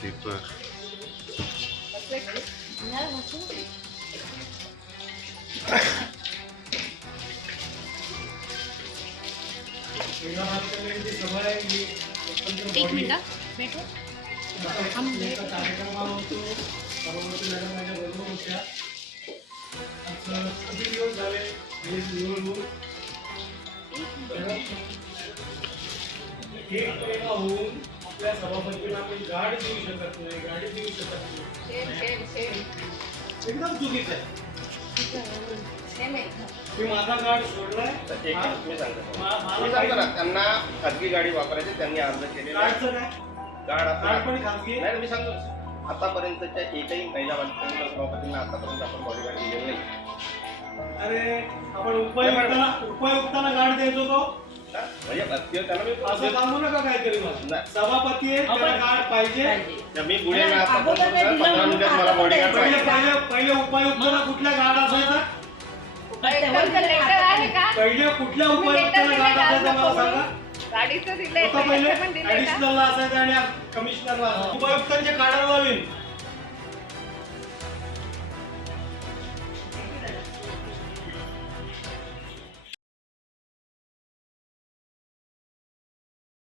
दीपक एक मिनिट भेटू हम आपल्या सभापतीला आपण गाडी देऊ शकत नाही, गाडी देऊ शकत नाही, एकदम चुकीचं आहे. मी माझा गाड सोडलाय, त्यांना खाजगी गाडी वापरायची त्यांनी अर्ज केलेला गाड पण खाजगी नाही. मी सांगतो आतापर्यंतच्या एकही महिला सभापतींना आतापर्यंत आपण बॉडीगार्ड दिलेलं नाही. अरे आपण उपायुक्ताला गाड द्यायचो तो म्हणजे त्यांना मी असं सांगू नका काहीतरी. मला सभापती आहे, त्याला गाड पाहिजे. मी पुढे 15 मिनिटात मला बॉडीगार्ड पहिले उपायुक्ताला कुठल्या गाड असायचा? पहिले कुठल्या उपायुक्ताला गाड असायचा मला सांगा. गाडीचं दिलंय पहिले ऍडिशनलला असायचं आणि कमिशनरला. उपायुक्तांच्या गाड्या लावीन